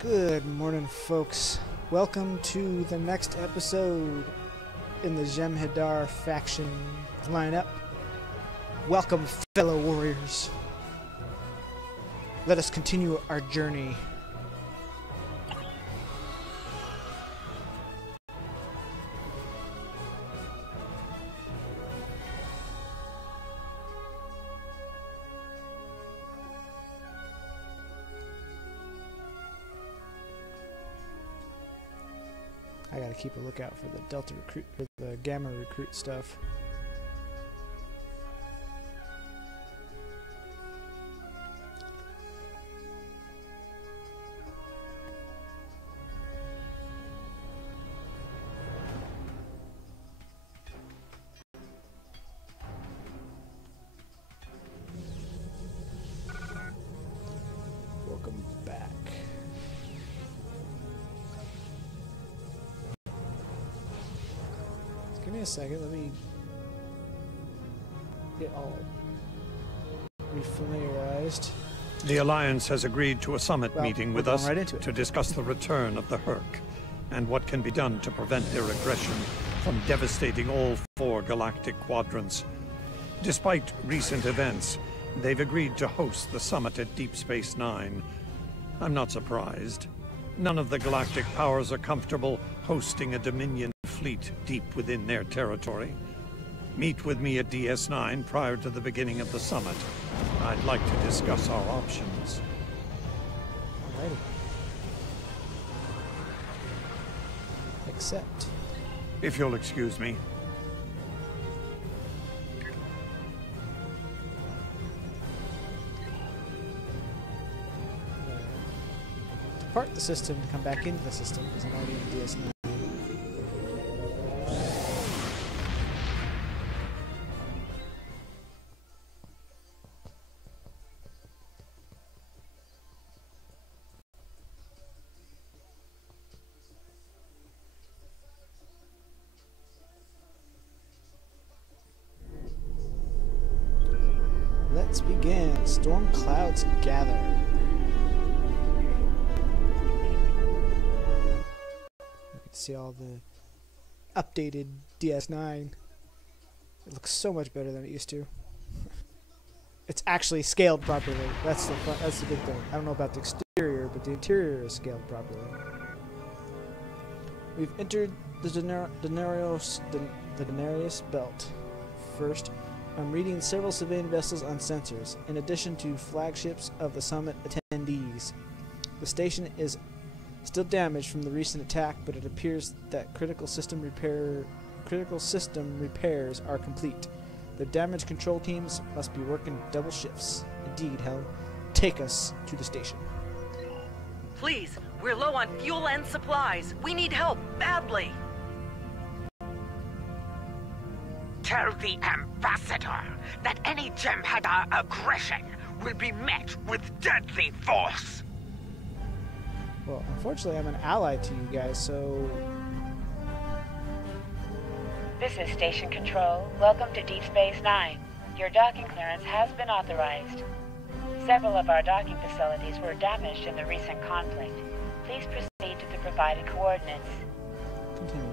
Good morning, folks. Welcome to the next episode in the Jem'Hadar faction lineup. Welcome, fellow warriors. Let us continue our journey. I gotta keep a lookout for the Delta recruit, or the Gamma recruit stuff. Welcome back. Give me a second, let me get all refamiliarized. The Alliance has agreed to a summit meeting with us right to discuss the return of the Hur'q and what can be done to prevent their aggression from devastating all 4 galactic quadrants. Despite recent events, they've agreed to host the summit at Deep Space Nine. I'm not surprised. None of the galactic powers are comfortable hosting a Dominion fleet deep within their territory. Meet with me at DS9 prior to the beginning of the summit. I'd like to discuss our options. Alrighty. Accept. If you'll excuse me. Depart the system to come back into the system because I'm already in DS9. Let's begin. Storm clouds gather. You can see all the updated DS9. It looks so much better than it used to. It's actually scaled properly. That's the good thing. I don't know about the exterior, but the interior is scaled properly. We've entered the Denarius Belt. First, I'm reading several civilian vessels on sensors, in addition to flagships of the summit attendees. The station is still damaged from the recent attack, but it appears that critical system repairs are complete. The damage control teams must be working double shifts. Indeed, Helm. Take us to the station. Please, we're low on fuel and supplies. We need help badly. Tell the Ambassador that any Jem'Hadar aggression will be met with deadly force. Well, unfortunately, I'm an ally to you guys, so... This is Station Control. Welcome to Deep Space Nine. Your docking clearance has been authorized. Several of our docking facilities were damaged in the recent conflict. Please proceed to the provided coordinates. Continue.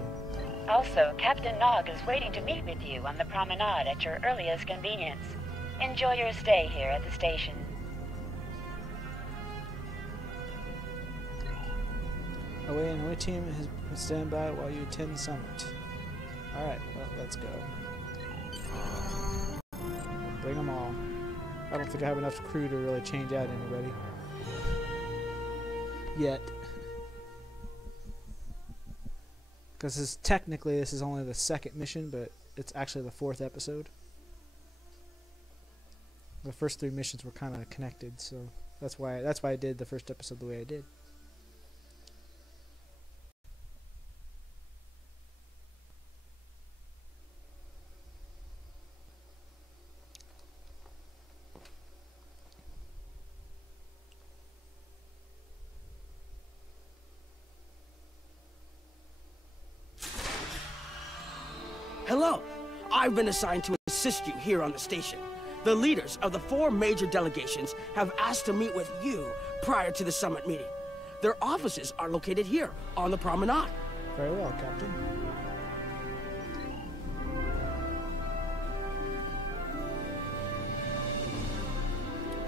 Also, Captain Nog is waiting to meet with you on the promenade at your earliest convenience. Enjoy your stay here at the station. Away and away team has been standby while you attend the summit. Alright, well, let's go. Bring them all. I don't think I have enough crew to really change out anybody. Yet. Because technically this is only the 2nd mission, but it's actually the 4th episode. The first 3 missions were kind of connected, so that's why I did the first episode the way I did. Hello. I've been assigned to assist you here on the station. The leaders of the 4 major delegations have asked to meet with you prior to the summit meeting. Their offices are located here, on the promenade. Very well, Captain.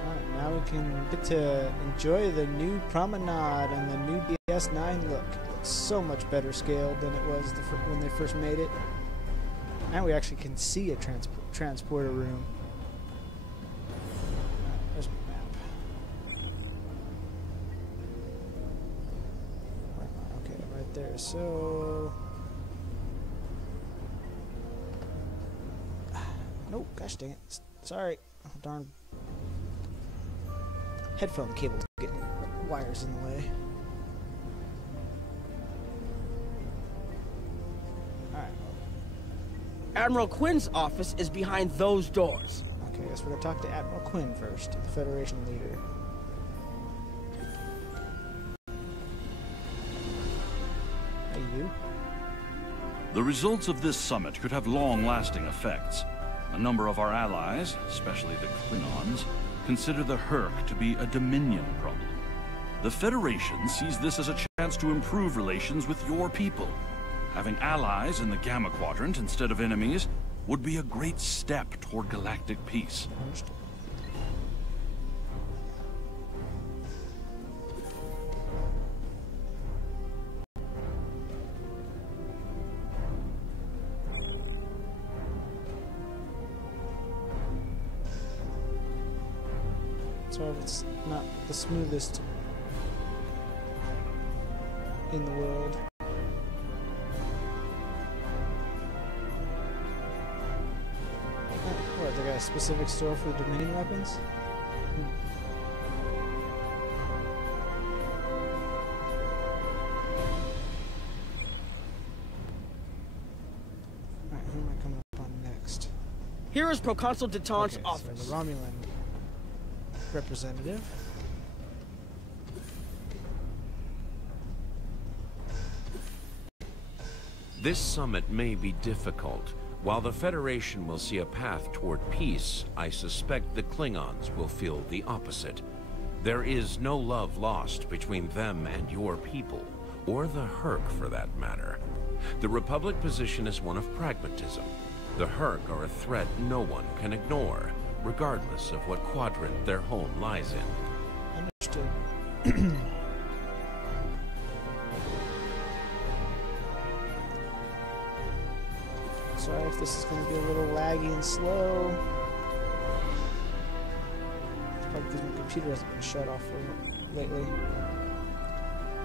Alright, now we can get to enjoy the new promenade and the new DS9 look. It looks so much better scaled than it was when they first made it. And we actually can see a transporter room. There's my map. Okay, right there. So... Nope, gosh dang it. Sorry. Oh, darn. Headphone cable's getting wires in the way. Alright. Admiral Quinn's office is behind those doors. Okay, I guess we're gonna talk to Admiral Quinn first, the Federation leader. Hey, you. The results of this summit could have long-lasting effects. A number of our allies, especially the Klingons, consider the Hur'q to be a Dominion problem. The Federation sees this as a chance to improve relations with your people. Having allies in the Gamma Quadrant instead of enemies would be a great step toward galactic peace. Understood. Sorry if it's not the smoothest in the world. What, they got a specific store for Dominion weapons? Alright, who am I coming up on next? Here is Proconsul Deton's Okay, office. so the Romulan representative. This summit may be difficult. While the Federation will see a path toward peace, I suspect the Klingons will feel the opposite. There is no love lost between them and your people, or the Hur'q for that matter. The Republic position is one of pragmatism. The Hur'q are a threat no one can ignore, regardless of what quadrant their home lies in. Understood. Sorry if this is going to be a little laggy and slow. It's probably because my computer hasn't been shut off for lately.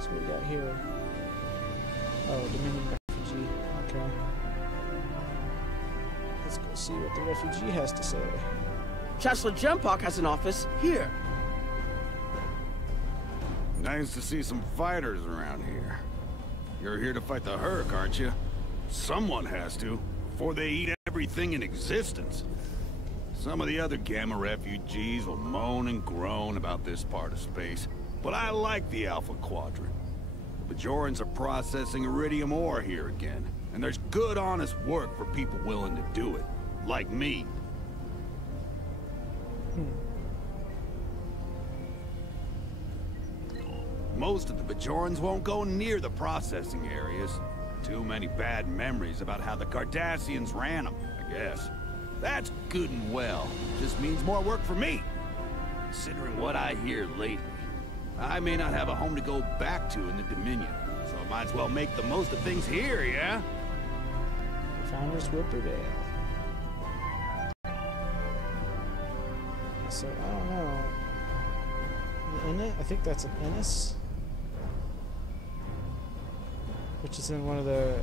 So what we got here? Oh, Dominion refugee. Okay. Let's go see what the refugee has to say. Chancellor Jem'Hadar has an office here. Nice to see some fighters around here. You're here to fight the Hur'q, aren't you? Someone has to, before they eat everything in existence. Some of the other Gamma refugees will moan and groan about this part of space, but I like the Alpha Quadrant. The Bajorans are processing iridium ore here again, and there's good, honest work for people willing to do it, like me. Most of the Bajorans won't go near the processing areas. Too many bad memories about how the Cardassians ran them, I guess. That's good and well. Just means more work for me. Considering what I hear lately, I may not have a home to go back to in the Dominion, so I might as well make the most of things here, yeah? Founders will prevail. So, I don't know. I think that's an Ennis. Which is in one of the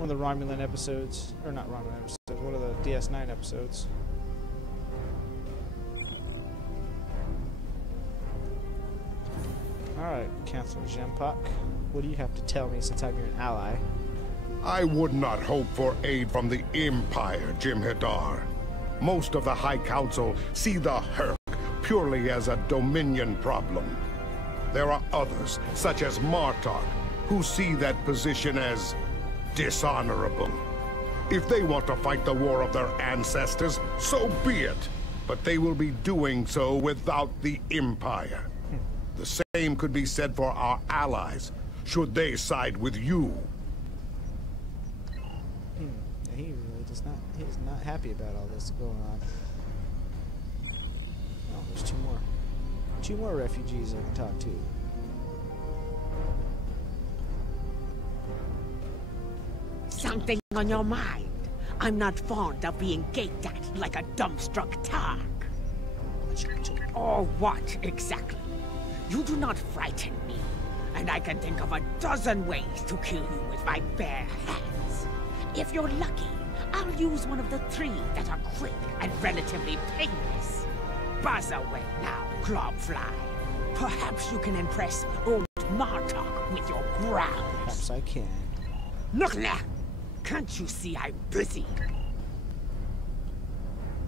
Romulan episodes, or not Romulan episodes, one of the DS9 episodes. Alright, Chancellor Jem'Hadar, what do you have to tell me since I'm your ally? I would not hope for aid from the Empire, Jem'Hadar. Most of the High Council see the Hur'q purely as a Dominion problem. There are others, such as Martok, who see that position as dishonorable. If they want to fight the war of their ancestors, so be it. But they will be doing so without the Empire. The same could be said for our allies, should they side with you. Yeah, he really does not. He is not happy about all this going on. Oh, there's two more. Two more refugees I can talk to. Something on your mind? I'm not fond of being gaped at like a dumbstruck targ. Or what, exactly? You do not frighten me, and I can think of a dozen ways to kill you with my bare hands. If you're lucky, I'll use one of the 3 that are quick and relatively painless. Buzz away now, Globfly. Perhaps you can impress old Martok with your growls. Perhaps I can. Look now! Can't you see I'm busy?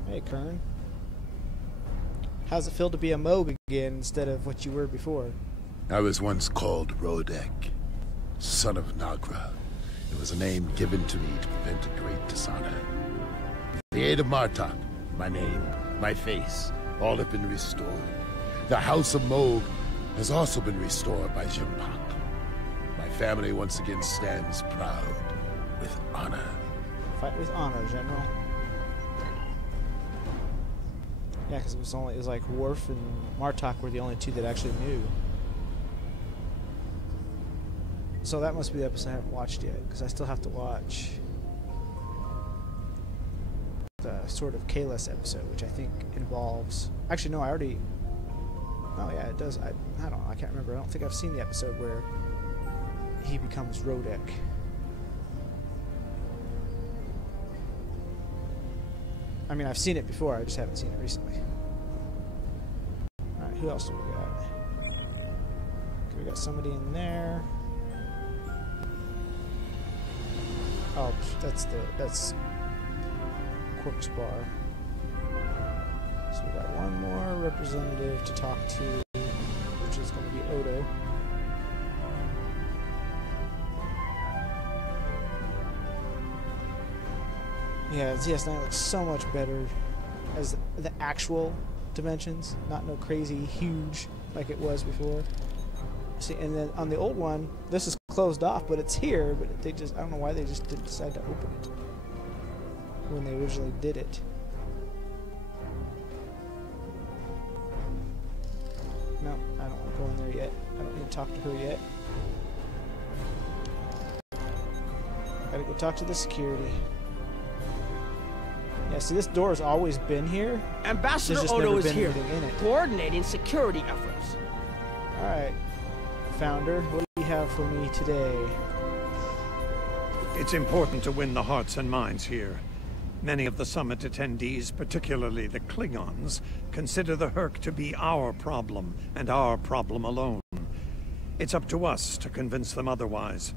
Hey, Kern. How's it feel to be a Moog again instead of what you were before? I was once called Hur'q, son of Nagra. It was a name given to me to prevent a great dishonor. With the aid of Martok, my name, my face, all have been restored. The House of Moog has also been restored by Jem'Hadar. My family once again stands proud, with honor. Fight with honor, General. Yeah, because it was like Worf and Martok were the only 2 that actually knew. So that must be the episode I haven't watched yet, because I still have to watch the sort of Kahless episode, which I think involves... Actually, no, I already... Oh, yeah, it does. I don't know. I can't remember. I don't think I've seen the episode where he becomes Hur'q. I mean, I've seen it before. I just haven't seen it recently. All right, who else do we got? Okay, we got somebody in there. Oh, that's Quark's bar. So we got one more representative to talk to, which is going to be Odo. Yeah, DS9 looks so much better as the actual dimensions, not no crazy huge like it was before. See, and then on the old one, this is closed off, but it's here, but they just, I don't know why they just didn't decide to open it when they originally did it. No, I don't want to go in there yet. I don't need to talk to her yet. Gotta go talk to the security. Yeah, see, this door has always been here. Ambassador just Odo never is been here, anything in it. coordinating security efforts. Alright, Founder, what do you have for me today? It's important to win the hearts and minds here. Many of the summit attendees, particularly the Klingons, consider the Hur'q to be our problem, and our problem alone. It's up to us to convince them otherwise.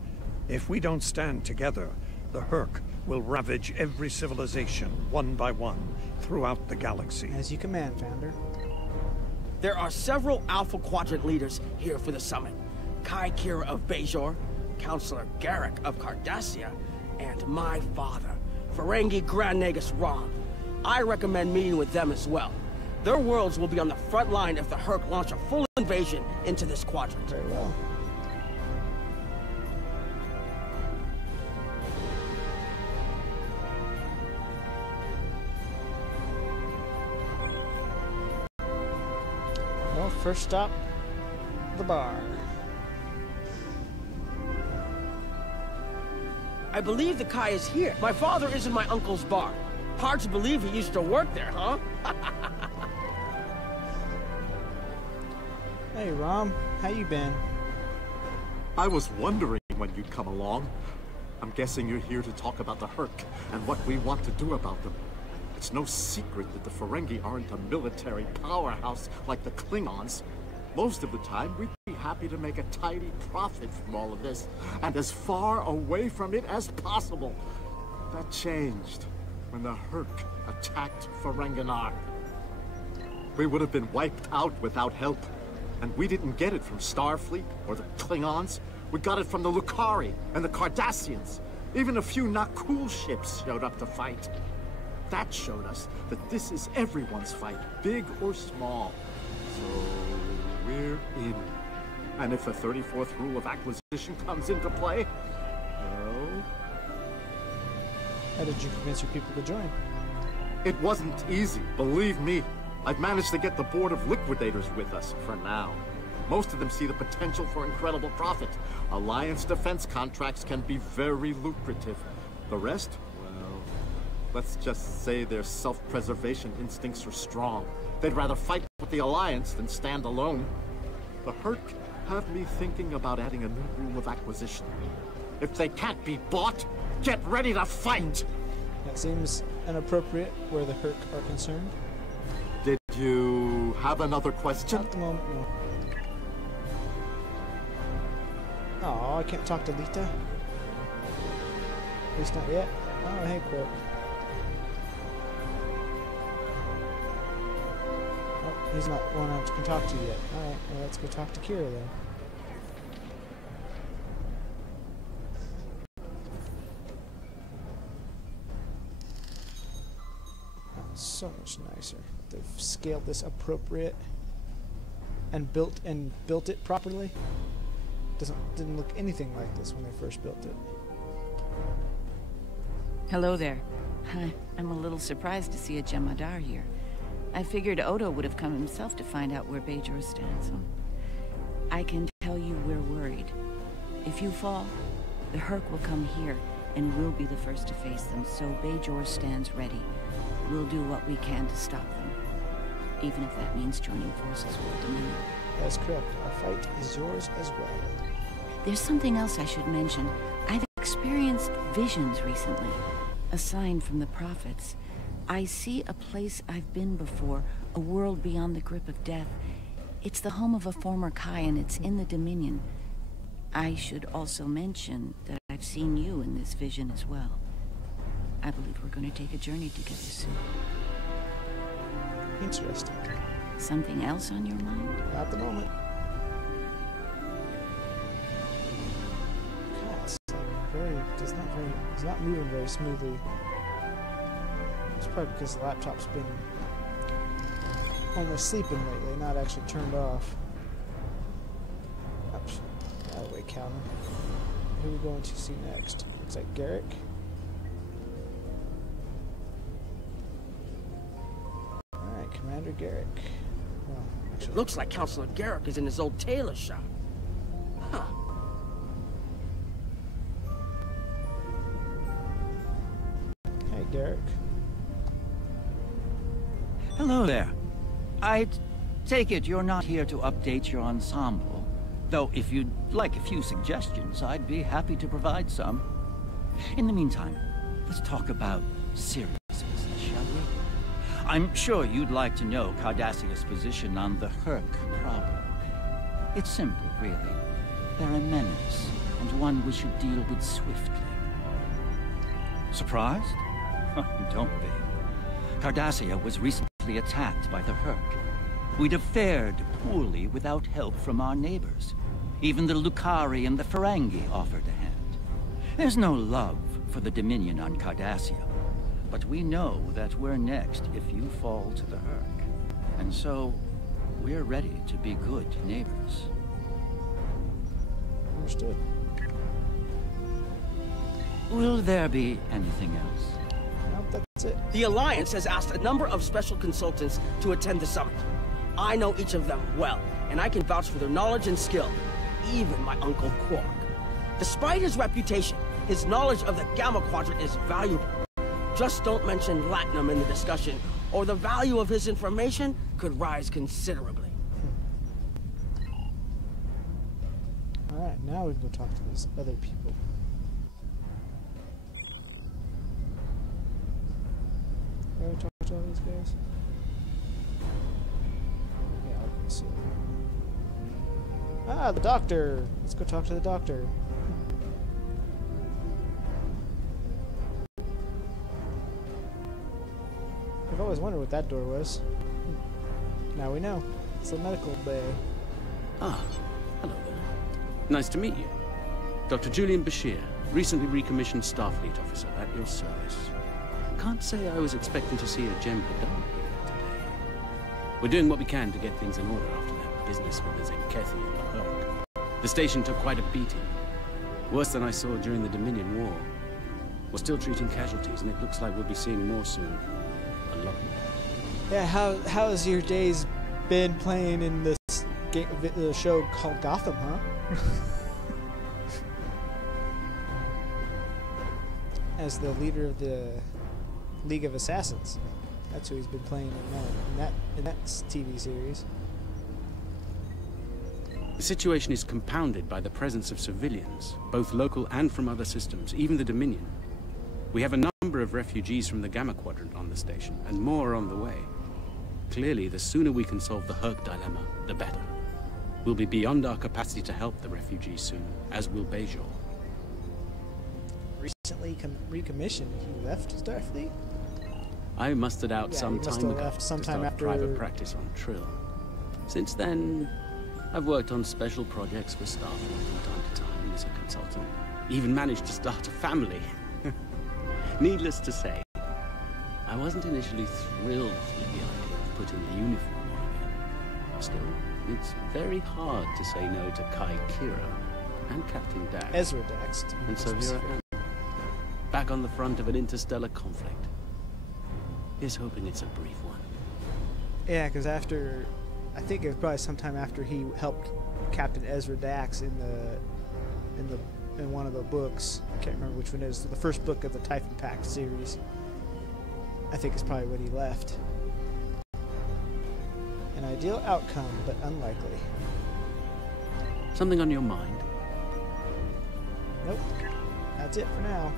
If we don't stand together, the Hur'q will ravage every civilization, one by one, throughout the galaxy. As you command, Founder. There are several Alpha Quadrant leaders here for the summit. Kai Kira of Bajor, Counselor Garrick of Cardassia, and my father, Ferengi Grand Nagus Rom. I recommend meeting with them as well. Their worlds will be on the front line if the Hur'q launch a full invasion into this quadrant. Very well. Well, first stop, the bar. I believe the Kai is here. My father is in my uncle's bar. Hard to believe he used to work there, huh? Hey, Rom. How you been? I was wondering when you'd come along. I'm guessing you're here to talk about the Hur'q and what we want to do about them. It's no secret that the Ferengi aren't a military powerhouse like the Klingons. Most of the time, we'd be happy to make a tidy profit from all of this, and as far away from it as possible. That changed when the Hur'q attacked Ferenginar. We would have been wiped out without help, and we didn't get it from Starfleet or the Klingons. We got it from the Lukari and the Cardassians. Even a few not cool ships showed up to fight. That showed us that this is everyone's fight, big or small. So we're in. And if the 34th rule of acquisition comes into play, well... How did you convince your people to join? It wasn't easy, believe me. I've managed to get the board of liquidators with us, for now. Most of them see the potential for incredible profit. Alliance defense contracts can be very lucrative. The rest, well, let's just say their self-preservation instincts are strong. They'd rather fight with the Alliance than stand alone. The Hur'q have me thinking about adding a new rule of acquisition. If they can't be bought, get ready to fight! That seems inappropriate where the Hur'q are concerned. Did you have another question? At the moment, no. Oh, I can't talk to Lita? At least not yet. Oh, hey, Quark. Oh, he's not one I can talk to yet. Alright, well, let's go talk to Kira then. So much nicer. They've scaled this appropriate and built it properly. Didn't look anything like this when they first built it. Hello there. I'm a little surprised to see a Jem'Hadar here. I figured Odo would have come himself to find out where Bajor stands. I can tell you we're worried. If you fall, the Hur'q will come here, and we'll be the first to face them, so Bajor stands ready. We'll do what we can to stop them, even if that means joining forces with Dominion. That's correct. Our fight is yours as well. There's something else I should mention. I've experienced visions recently, a sign from the prophets. I see a place I've been before, a world beyond the grip of death. It's the home of a former Kai, and it's in the Dominion. I should also mention that I've seen you in this vision as well. I believe we're going to take a journey together soon. Interesting. Something else on your mind? Not at the moment. God, it's like it's not moving very smoothly. It's probably because the laptop's been almost sleeping lately, not actually turned off. Oops. Out of the way, Calvin. Who are we going to see next? Looks like Garrick. Alright, Commander Garrick. Well, actually, it looks like Counselor Garrick is in his old tailor shop. Huh. Hey, Garrick. Hello there. I take it you're not here to update your ensemble. Though if you'd like a few suggestions, I'd be happy to provide some. In the meantime, let's talk about serious business, shall we? I'm sure you'd like to know Cardassia's position on the Hur'q problem. It's simple, really. They're a menace, and one we should deal with swiftly. Surprised? Don't be. Cardassia was recently attacked by the Hur'q. We'd have fared poorly without help from our neighbors. Even the Lukari and the Ferengi offered a hand. There's no love for the Dominion on Cardassia, but we know that we're next if you fall to the Hur'q. And so, we're ready to be good neighbors. Understood. Will there be anything else? Nope, that's it. The Alliance has asked a number of special consultants to attend the summit. I know each of them well, and I can vouch for their knowledge and skill. Even my Uncle Quark. Despite his reputation, his knowledge of the Gamma Quadrant is valuable. Just don't mention Latinum in the discussion, or the value of his information could rise considerably. Alright, now we can go talk to these other people. Can we talk to all these guys? Yeah, I can see. Ah, the doctor! Let's go talk to the doctor. I've always wondered what that door was. Now we know. It's the medical bay. Ah, hello there. Nice to meet you. Dr. Julian Bashir, recently recommissioned Starfleet officer at your service. Can't say I was expecting to see a Jem'Hadar here today. We're doing what we can to get things in order after that business with the Zenkethi and the Hur'q. The station took quite a beating. Worse than I saw during the Dominion War. We're still treating casualties, and it looks like we'll be seeing more soon. A lot more. Yeah, how has your days been playing in this show called Gotham, huh? As the leader of the League of Assassins. That's who he's been playing in that TV series. The situation is compounded by the presence of civilians, both local and from other systems, even the Dominion. We have a number of refugees from the Gamma Quadrant on the station, and more are on the way. Clearly, the sooner we can solve the Hur'q dilemma, the better. We'll be beyond our capacity to help the refugees soon, as will Bajor. Recently recommissioned. He left Starfleet? I mustered out some time ago left sometime to start after private practice on Trill. Since then, I've worked on special projects for Starfleet from time to time as a consultant. Even managed to start a family. Needless to say, I wasn't initially thrilled with the idea of putting the uniform on again. Still, it's very hard to say no to Kai Kira and Captain Dax. Ezra Dax. And so here I am, back on the front of an interstellar conflict. Here's hoping it's a brief one. Yeah, because after, I think it was probably sometime after he helped Captain Ezra Dax in one of the books. I can't remember which one it is. The first book of the Typhon Pact series. I think it's probably when he left. An ideal outcome, but unlikely. Something on your mind? Nope. That's it for now.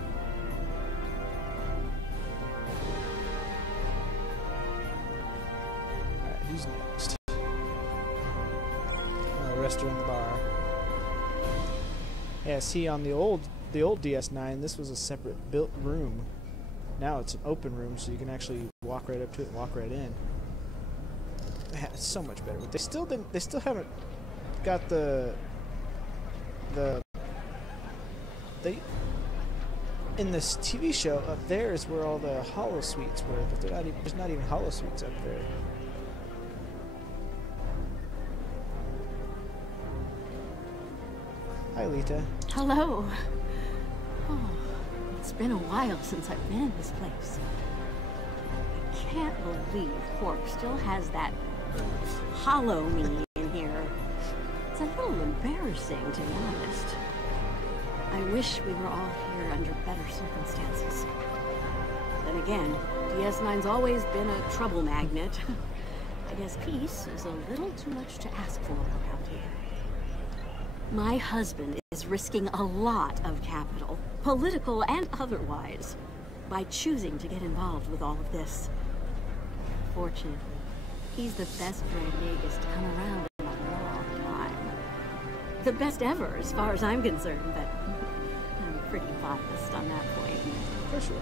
Alright, who's next? The rest are in the bar. Yeah, see, on the old DS9, this was a separate built room. Now it's an open room, so you can actually walk right up to it and walk right in. It's so much better. But they still haven't got in this TV show up there is where all the holo suites were, but there's not even holo suites up there. Hi, Lita. Hello. Oh, it's been a while since I've been in this place. I can't believe Quark still has that hollow me in here. It's a little embarrassing, to be honest. I wish we were all here under better circumstances. Then again, DS9's always been a trouble magnet. I guess peace is a little too much to ask for around here. My husband is risking a lot of capital, political and otherwise, by choosing to get involved with all of this. Fortunately, he's the best Red Nagus to come around in a long time. The best ever, as far as I'm concerned, but I'm pretty biased on that point. For sure.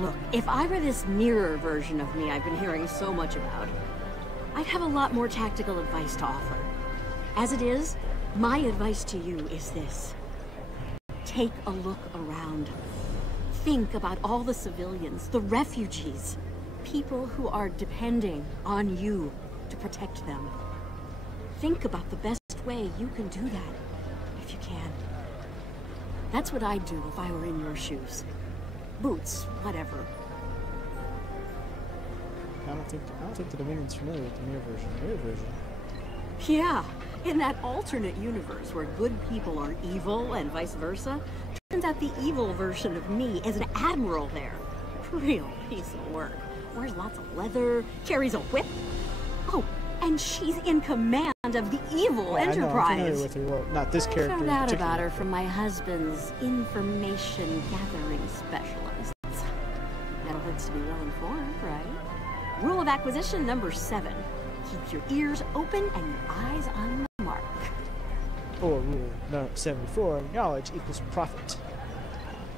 Look, if I were this nearer version of me I've been hearing so much about, I'd have a lot more tactical advice to offer. As it is, my advice to you is this. Take a look around. Think about all the civilians, the refugees, people who are depending on you to protect them. Think about the best way you can do that, if you can. That's what I'd do if I were in your shoes. Boots, whatever. I don't think the Dominion's familiar with the mirror version. Mirror version. Yeah, in that alternate universe where good people are evil and vice versa, turns out the evil version of me is an admiral there. Real piece of work. Wears lots of leather, carries a whip. Oh, and she's in command of the evil Enterprise. I'm familiar with her. Well, not this character. I found out about her from my husband's information gathering specialists. Never hurts to be well informed, right? Rule of acquisition number 7. Keep your ears open and your eyes on the mark. Or rule no, 74, knowledge equals profit.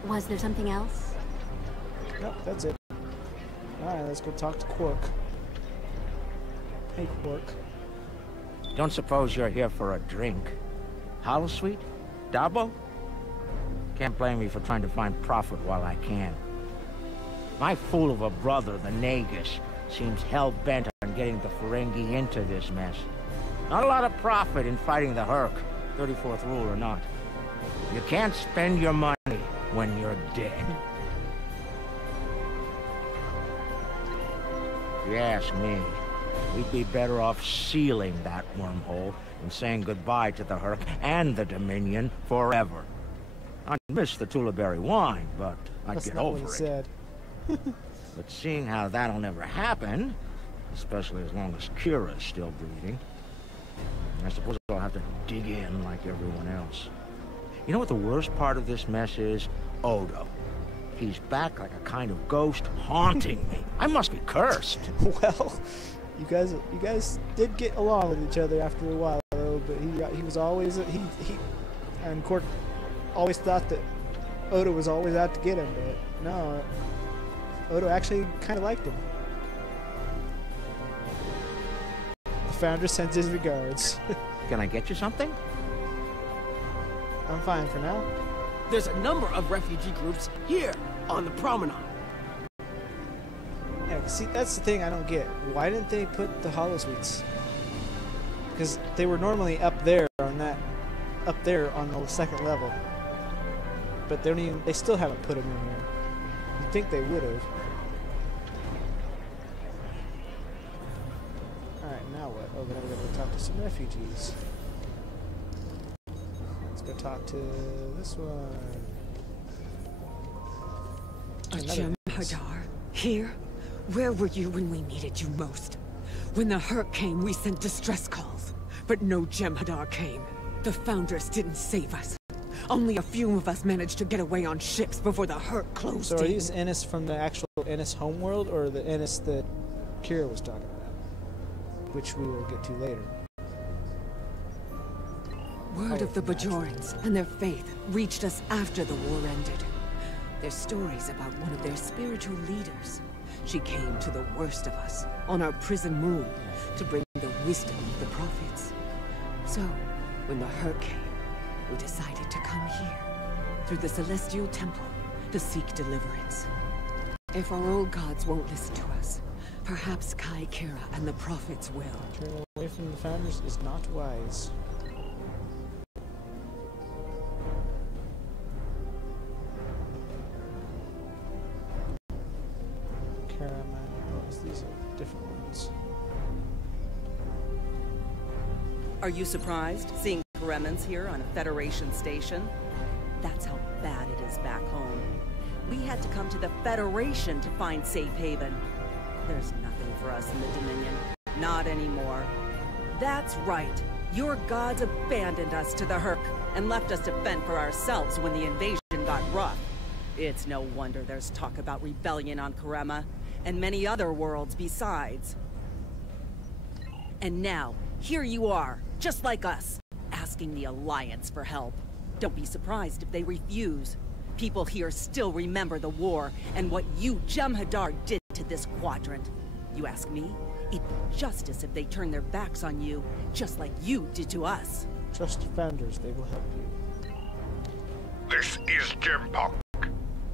Was there something else? Nope, that's it. Alright, let's go talk to Quark. Hey, Quark. Don't suppose you're here for a drink? Holosuite? Dabo? Can't blame me for trying to find profit while I can. My fool of a brother, the Nagus, seems hell-bent on getting the Ferengi into this mess. Not a lot of profit in fighting the Hur'q, 34th rule or not. You can't spend your money when you're dead. If you ask me, we'd be better off sealing that wormhole and saying goodbye to the Hur'q and the Dominion forever. I'd miss the Tulaberry wine, but I'd get over it. That's not what he said. But seeing how that'll never happen, especially as long as Kira's still breathing, I suppose I'll have to dig in like everyone else. You know what the worst part of this mess is? Odo. He's back like a kind of ghost haunting me. I must be cursed. Well, you guys did get along with each other after a while, though. But he was always and Quark always thought that Odo was always out to get him. But no, Odo actually kind of liked him. The founder sends his regards. Can I get you something? I'm fine for now. There's a number of refugee groups here on the promenade. Yeah, see, that's the thing I don't get. Why didn't they put the holosuites? Because they were normally up there on the second level. But they still haven't put them in here. You'd think they would have. Alright, now what? Oh, then we're going to talk to some refugees. Let's go talk to this one. A Jem'Hadar? Here? Where were you when we needed you most? When the Hur'q came, we sent distress calls. But no Jem'Hadar came. The Foundress didn't save us. Only a few of us managed to get away on ships before the Hur'q closed in. So are these Ennis from the actual Ennis homeworld, or the Ennis that Kira was talking about? Which we will get to later. Word of the Bajorans and their faith reached us after the war ended. Their stories about one of their spiritual leaders. She came to the worst of us, on our prison moon, to bring the wisdom of the prophets. So, when the Hur'q came, we decided to come here, through the Celestial Temple, to seek deliverance. If our old gods won't listen to us, perhaps Kai Kira and the prophets will. Turning away from the Founders is not wise. These are different ones. Are you surprised seeing Kremens here on a Federation station? That's how bad it is back home. We had to come to the Federation to find safe haven. There's nothing for us in the Dominion. Not anymore. That's right. Your gods abandoned us to the Hur'q and left us to fend for ourselves when the invasion got rough. It's no wonder there's talk about rebellion on Karema, and many other worlds besides. And now, here you are, just like us, asking the Alliance for help. Don't be surprised if they refuse. People here still remember the war and what you, Jem'Hadar, did to this quadrant. You ask me, it'd be justice if they turn their backs on you, just like you did to us. Trust Founders, they will help you. This is Jem'Hadar.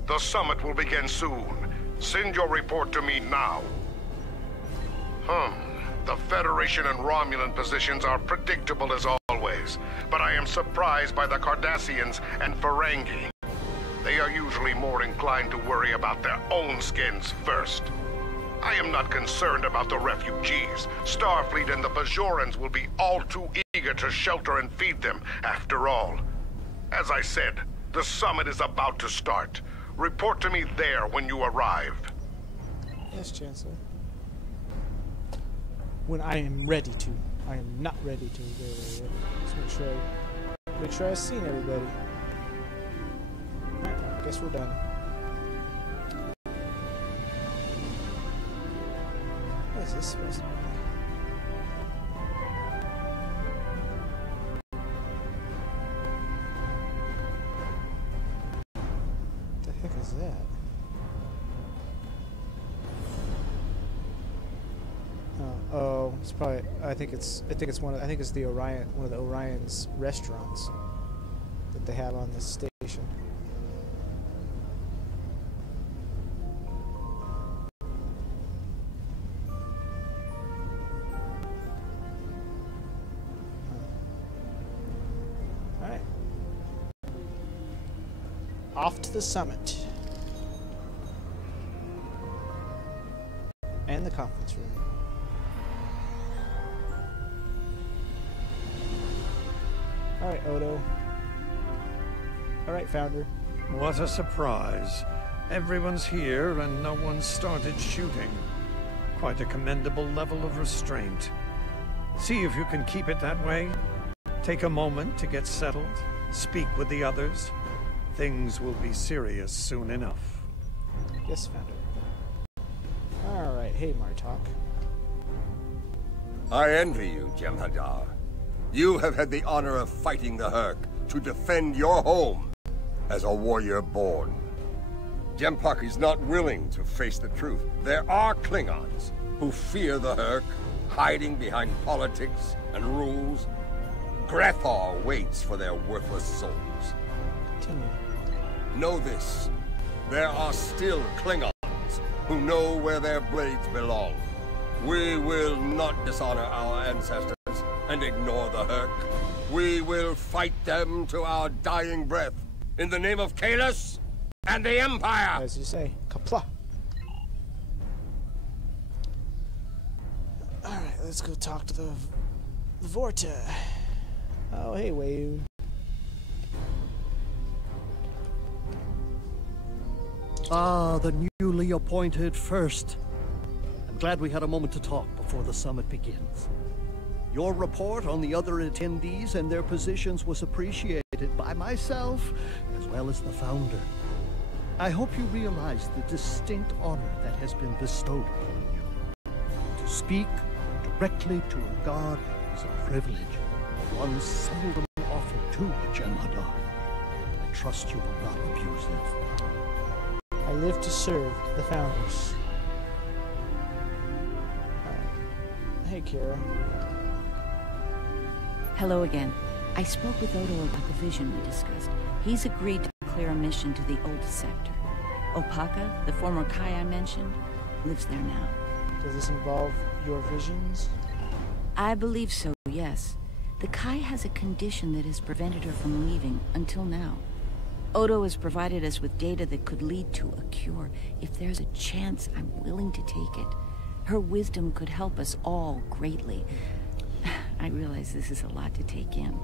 The summit will begin soon. Send your report to me now. The Federation and Romulan positions are predictable as always, but I am surprised by the Cardassians and Ferengi. They are usually more inclined to worry about their own skins first. I am not concerned about the refugees. Starfleet and the Bajorans will be all too eager to shelter and feed them, after all. As I said, the summit is about to start. Report to me there when you arrive. Yes, Chancellor. When I am ready to. I am not ready to go there yet. Just make sure I've seen everybody. Alright, I guess we're done. What is this supposed to be? What the heck is that? Oh, it's probably. I think it's the Orion, one of the Orion's restaurants that they have on this station. the summit. And the conference room. Alright, Odo. Alright, Founder. What a surprise. Everyone's here and no one started shooting. Quite a commendable level of restraint. See if you can keep it that way. Take a moment to get settled. Speak with the others. Things will be serious soon enough. Yes, Founder. Alright, hey, Martok. I envy you, Jem'Hadar. You have had the honor of fighting the Hur'q to defend your home as a warrior born. Jem'Hadar is not willing to face the truth. There are Klingons who fear the Hur'q, hiding behind politics and rules. Grethar waits for their worthless souls. Know this. There are still Klingons who know where their blades belong. We will not dishonor our ancestors and ignore the Hur'q. We will fight them to our dying breath in the name of Kahless and the Empire! As you say, kapla. Alright, let's go talk to the Vorta. Oh, hey, Wayoon. Ah, the newly appointed First. I'm glad we had a moment to talk before the summit begins. Your report on the other attendees and their positions was appreciated by myself as well as the Founder. I hope you realize the distinct honor that has been bestowed upon you. To speak directly to a god is a privilege, one seldom offered to a Jem'Hadar. I trust you will not abuse it. I live to serve the Founders. Hey, Kira. Hello again. I spoke with Odo about the vision we discussed. He's agreed to clear a mission to the old sector. Opaka, the former Kai I mentioned, lives there now. Does this involve your visions? I believe so, yes. The Kai has a condition that has prevented her from leaving until now. Odo has provided us with data that could lead to a cure. If there's a chance, I'm willing to take it. Her wisdom could help us all greatly. I realize this is a lot to take in,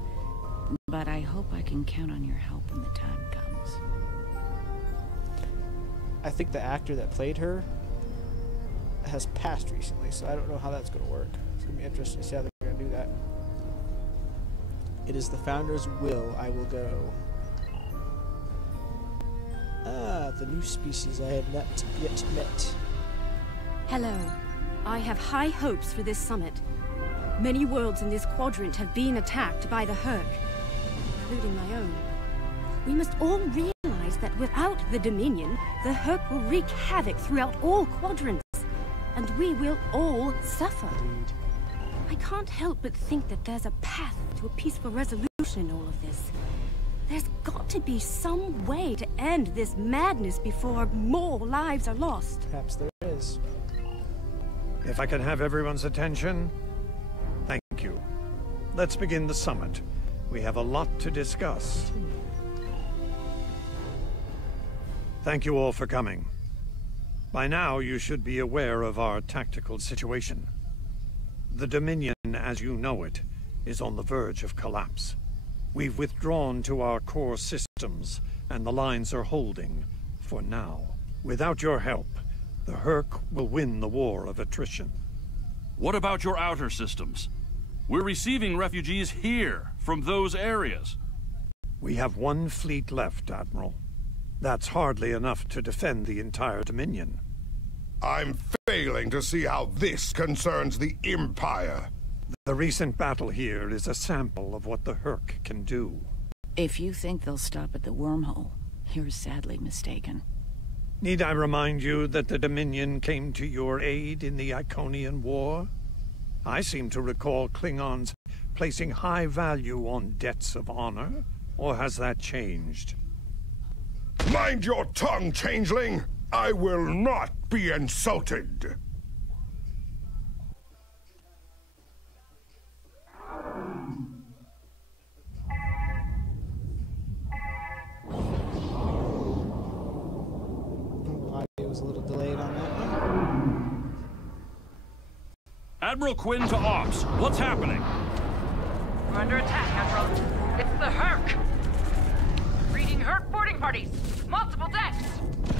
but I hope I can count on your help when the time comes. I think the actor that played her has passed recently, so I don't know how that's going to work. It's going to be interesting to see how they're going to do that. It is the Founder's will I will go. Ah, the new species I have not yet met. Hello. I have high hopes for this summit. Many worlds in this quadrant have been attacked by the Hur'q, including my own. We must all realize that without the Dominion, the Hur'q will wreak havoc throughout all quadrants, and we will all suffer. Indeed. I can't help but think that there's a path to a peaceful resolution in all of this. There's got to be some way to end this madness before more lives are lost. Perhaps there is. If I can have everyone's attention, thank you. Let's begin the summit. We have a lot to discuss. Thank you all for coming. By now, you should be aware of our tactical situation. The Dominion, as you know it, is on the verge of collapse. We've withdrawn to our core systems, and the lines are holding, for now. Without your help, the Hur'q will win the war of attrition. What about your outer systems? We're receiving refugees here, from those areas. We have one fleet left, Admiral. That's hardly enough to defend the entire Dominion. I'm failing to see how this concerns the Empire. The recent battle here is a sample of what the Hur'q can do. If you think they'll stop at the wormhole, you're sadly mistaken. Need I remind you that the Dominion came to your aid in the Iconian War? I seem to recall Klingons placing high value on debts of honor, or has that changed? Mind your tongue, changeling! I will not be insulted! Admiral Quinn to Ops. What's happening? We're under attack, Admiral. It's the Hur'q. Reading Hur'q boarding parties. Multiple decks.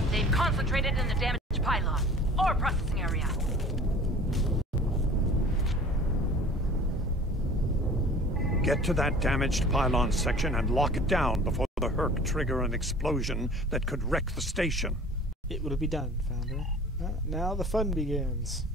They've concentrated in the damaged pylon. Ore processing area. Get to that damaged pylon section and lock it down before the Hur'q trigger an explosion that could wreck the station. It will be done, Founder. Now the fun begins.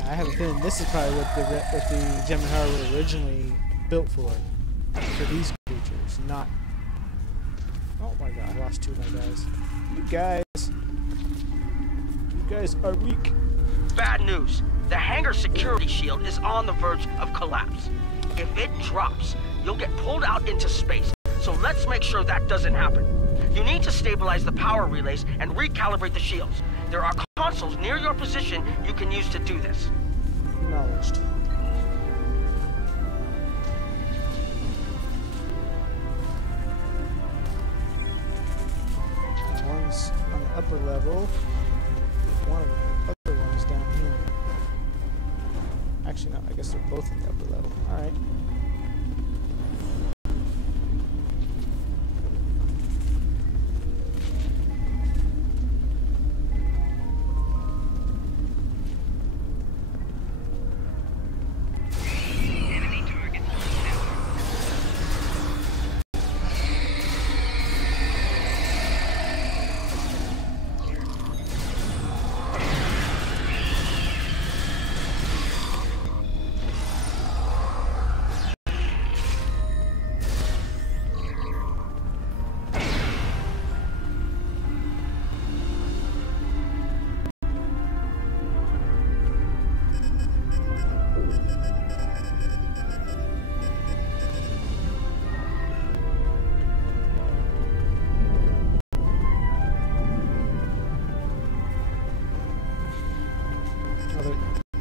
I have a feeling this is probably what the Jem'Hadar were originally built for these creatures, not... Oh my god, I lost two of my guys. You guys are weak. Bad news. The hangar security shield is on the verge of collapse. If it drops, you'll get pulled out into space, so let's make sure that doesn't happen. You need to stabilize the power relays and recalibrate the shields. There are consoles near your position you can use to do this. Acknowledged. One's on the upper level. One of the other ones down here. Actually, no, I guess they're both in the upper level. Alright.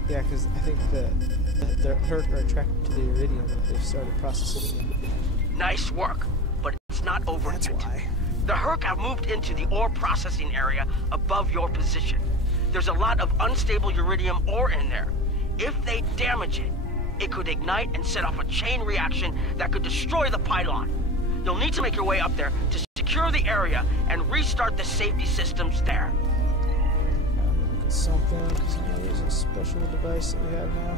Yeah, because I think the Hur'q are attracted to the iridium that they've started processing. Nice work, but it's not over yet. That's why. The Hur'q have moved into the ore processing area above your position. There's a lot of unstable uridium ore in there. If they damage it, it could ignite and set off a chain reaction that could destroy the pylon. You'll need to make your way up there to secure the area and restart the safety systems there. Look at something, because you know there's a special device that we have now.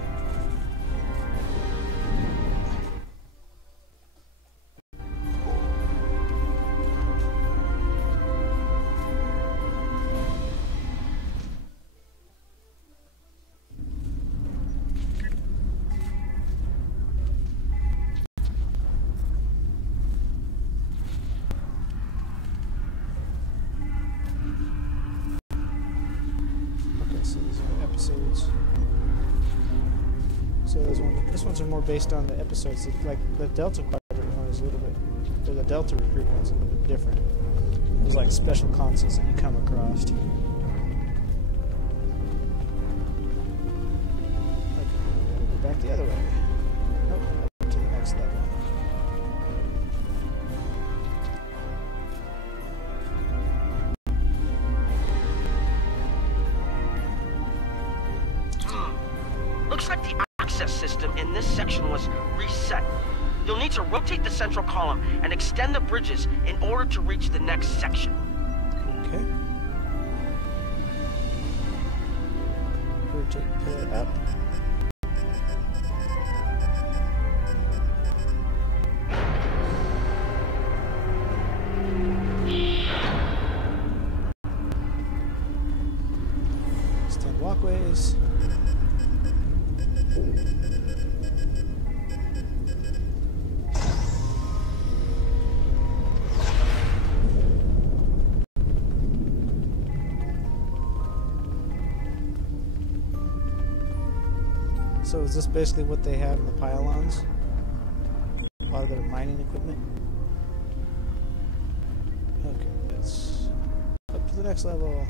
This ones are more based on the episodes. Like the Delta Quadrant one is a little bit, or the Delta Recruit one's a little bit different. There's like special consoles that you come across. Okay, we gotta go back the other way. Nope, up to the next level. Looks like the access system in this section was reset. You'll need to rotate the central column and extend the bridges in order to reach the next section. Okay. Rotate pillar up. Extend walkways. So is this basically what they have in the pylons? A lot of their mining equipment? Okay, that's up to the next level.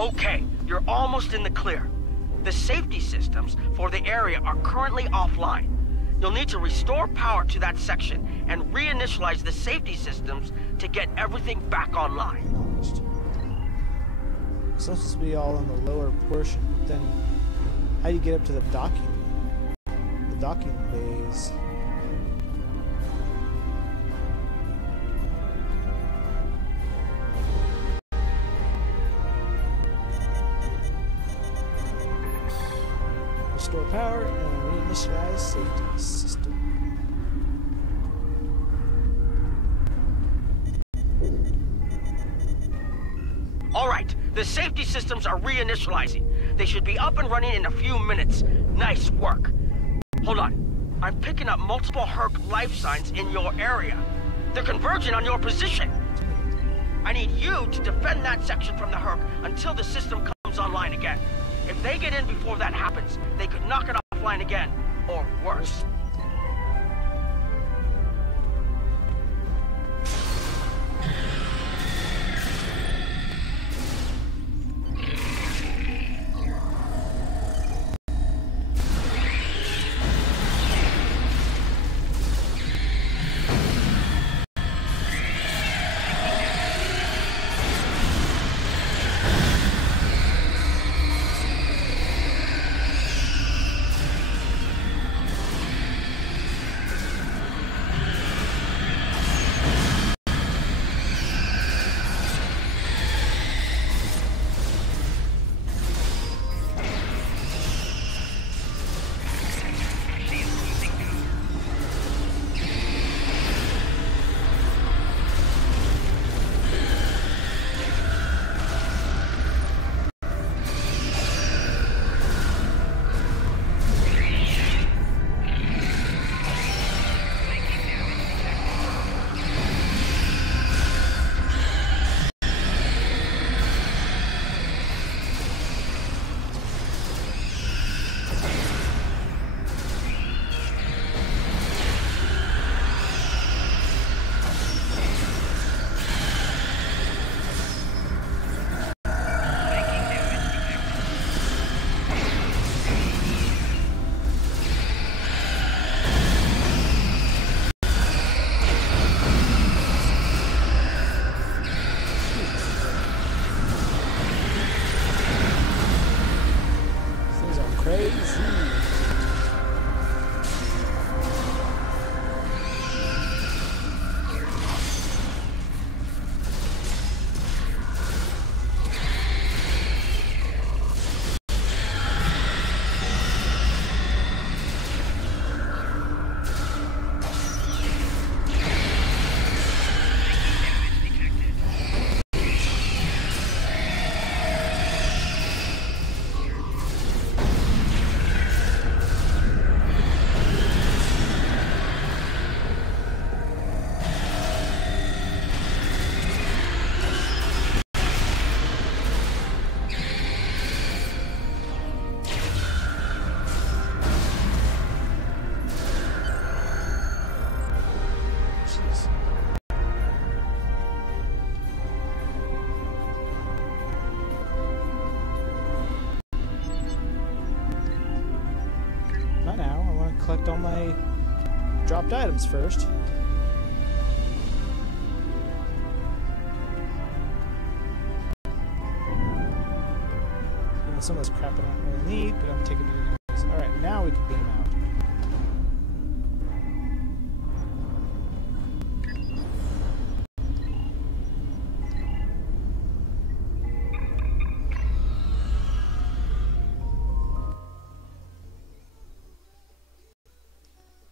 Okay, you're almost in the clear. The safety systems for the area are currently offline. You'll need to restore power to that section and reinitialize the safety systems to get everything back online. It's supposed to be all in the lower portion, but then how do you get up to the docking bays? Restore power and reinitialize safety system. Alright, the safety systems are reinitializing. They should be up and running in a few minutes. Nice work. Hold on. I'm picking up multiple Hur'q life signs in your area. They're converging on your position. I need you to defend that section from the Hur'q until the system comes online again. If they get in before that happens, they could knock it offline again, or worse. Crazy. Collect all my dropped items first. You know, some of this crap I don't really need, but I'm taking it anyways. Alright, now we can beam out.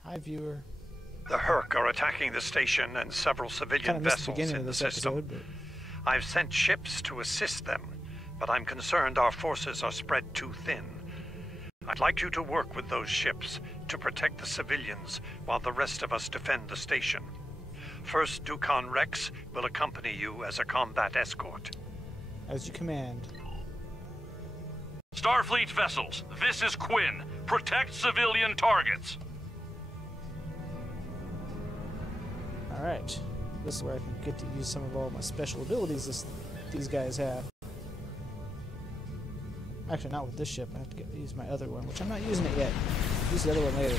Hi, viewer. The Hur'q are attacking the station and several civilian vessels in the system. I've sent ships to assist them, but I'm concerned our forces are spread too thin. I'd like you to work with those ships to protect the civilians while the rest of us defend the station. First, Dukan Rex will accompany you as a combat escort. As you command. Starfleet vessels, this is Quinn. Protect civilian targets. Alright, this is where I can get to use some of all my special abilities these guys have. Actually, not with this ship. I have to use my other one, which I'm not using it yet. I'll use the other one later.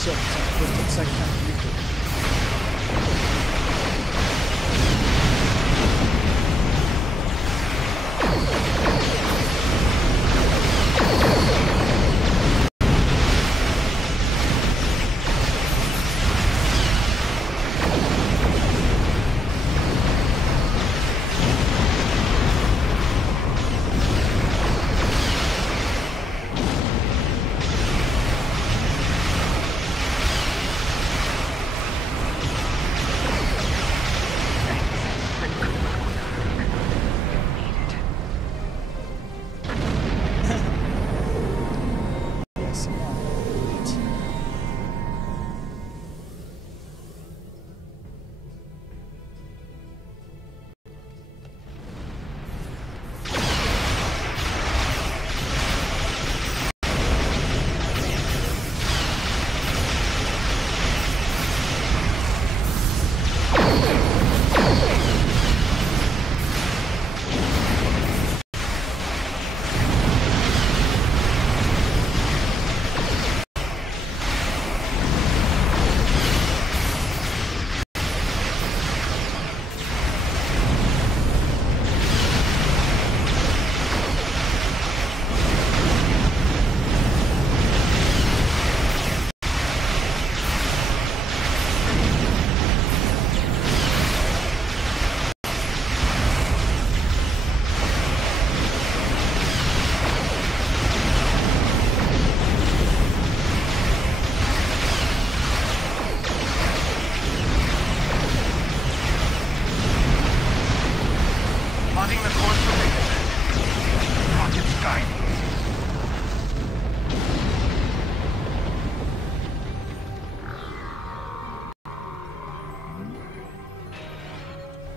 ship, so this is the second time I've used it.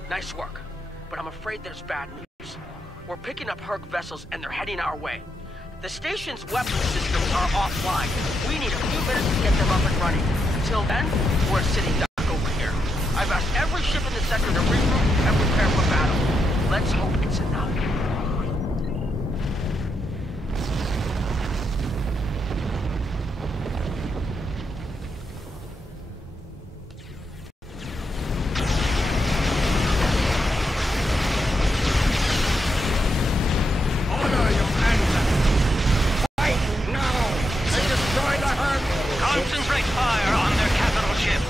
Nice work, but I'm afraid there's bad news. We're picking up Hur'q vessels and they're heading our way. The station's weapon systems are offline. We need a few minutes to get them up and running. Until then, we're a sitting duck over here. I've asked every ship in the sector to regroup and prepare for battle. Let's hope it's enough. Concentrate fire on their capital ship.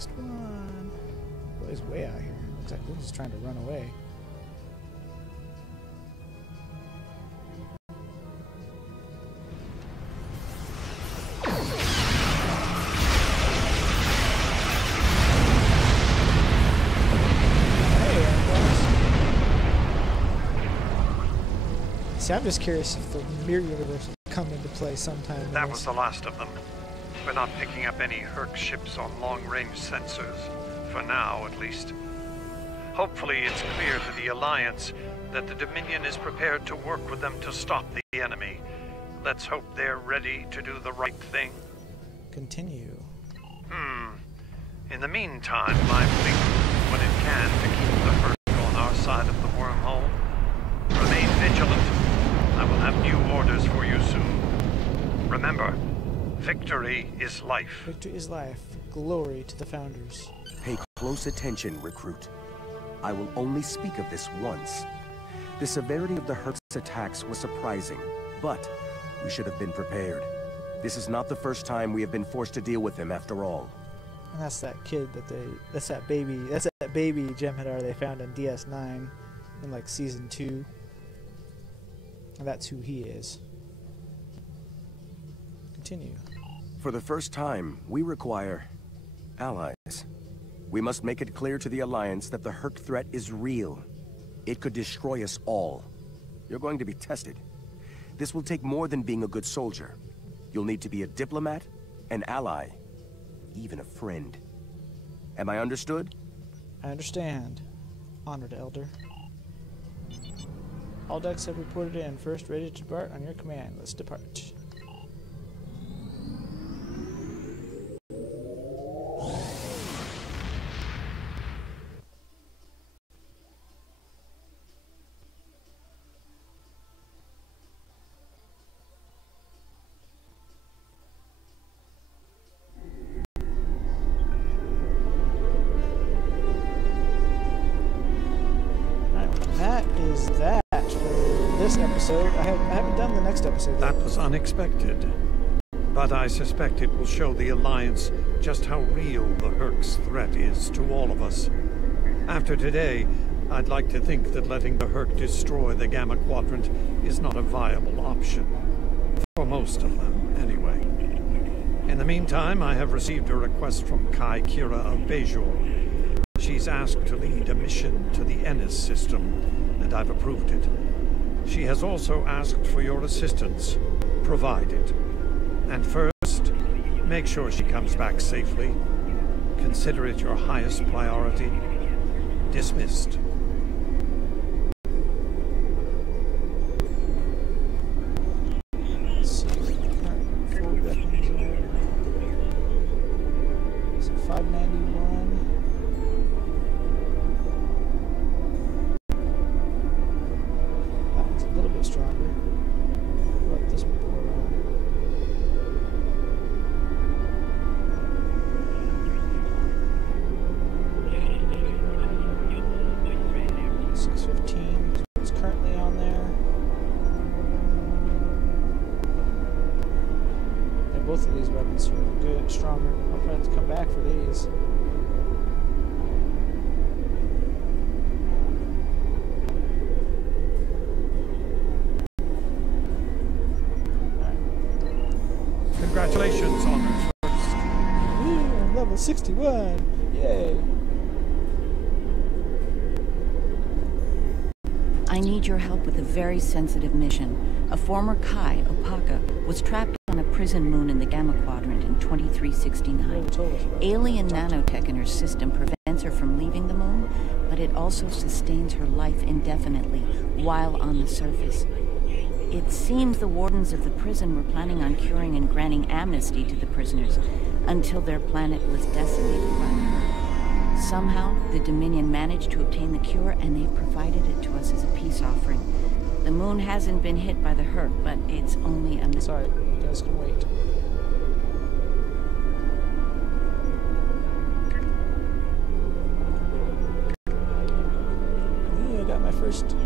last one. Oh, he's way out here. Looks like Luke's trying to run away. See, I'm just curious if the mirror universe will come into play sometime. That was the last of them. We're not picking up any Hur'q ships on long-range sensors. For now, at least. Hopefully, it's clear to the Alliance that the Dominion is prepared to work with them to stop the enemy. Let's hope they're ready to do the right thing. Continue. In the meantime, my fleet will do what it can to keep the Hur'q on our side of the wormhole. Remain vigilant. I will have new orders for you soon. Remember, victory is life. Victory is life. Glory to the Founders. Pay close attention, recruit. I will only speak of this once. The severity of the Hur'q's attacks was surprising, but we should have been prepared. This is not the first time we have been forced to deal with them after all. And that's that kid that's that baby Jem'Hadar they found in DS9 in like season 2. And that's who he is. Continue. For the first time, we require allies. We must make it clear to the Alliance that the Hur'q threat is real. It could destroy us all. You're going to be tested. This will take more than being a good soldier. You'll need to be a diplomat, an ally, even a friend. Am I understood? I understand. Honored Elder. All decks have reported in. First, ready to depart on your command. Let's depart. That is that for this episode. I haven't done the next episode yet. That was unexpected. But I suspect it will show the Alliance just how real the Hur'q's threat is to all of us. After today, I'd like to think that letting the Hur'q destroy the Gamma Quadrant is not a viable option. For most of them, anyway. In the meantime, I have received a request from Kai Kira of Bejor. She's asked to lead a mission to the Ennis system, and I've approved it. She has also asked for your assistance. Provide it. And first, make sure she comes back safely. Consider it your highest priority. Dismissed. Let's see. Current full weapons are... Is it 591? That one's a little bit stronger. What about this one? 615 is what's currently on there. And both of these weapons are good, stronger. I'll probably have to come back for these. Congratulations on her first. Yeah, I'm level 61. Yay. I need your help with a very sensitive mission. A former Kai, Opaka, was trapped on a prison moon in the Gamma Quadrant in 2369. Alien nanotech in her system prevents her from leaving the moon, but it also sustains her life indefinitely while on the surface. It seems the wardens of the prison were planning on curing and granting amnesty to the prisoners until their planet was decimated by her. Somehow, the Dominion managed to obtain the cure, and they provided it to us as a peace offering. The moon hasn't been hit by the Hur'q, but it's only a... Sorry, you guys can wait. Yeah, I got my first...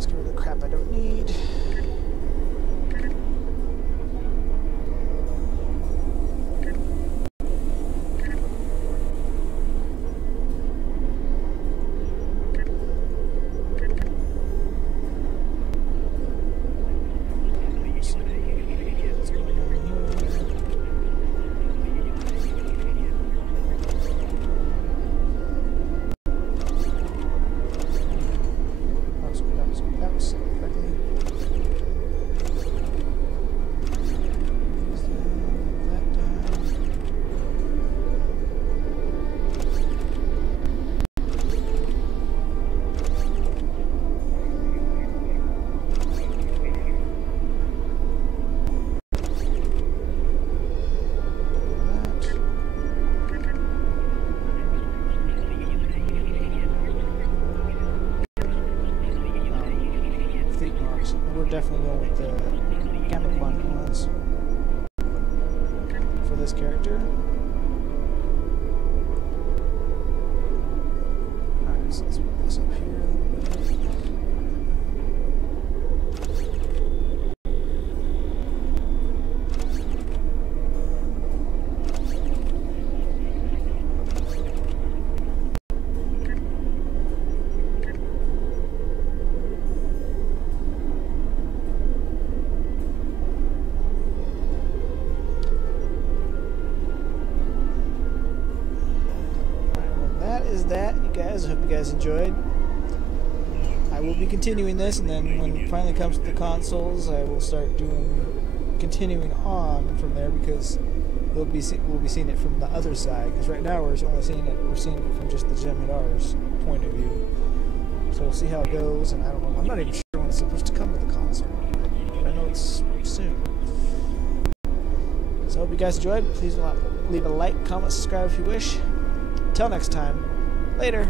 Let's get rid of the crap I don't need. We're definitely going with the gamma quantum ones for this character. Alright, so let's move this up here a little bit. Is that, you guys? I hope you guys enjoyed. I will be continuing this, and then when it finally comes to the consoles, I will start continuing on from there, because we'll be seeing it from the other side. Because right now we're seeing it from just the Jem'Hadar's point of view. So we'll see how it goes, and I don't know. I'm not even sure when it's supposed to come to the console. I know it's soon. So I hope you guys enjoyed. Please leave a like, comment, subscribe if you wish. Until next time. Later.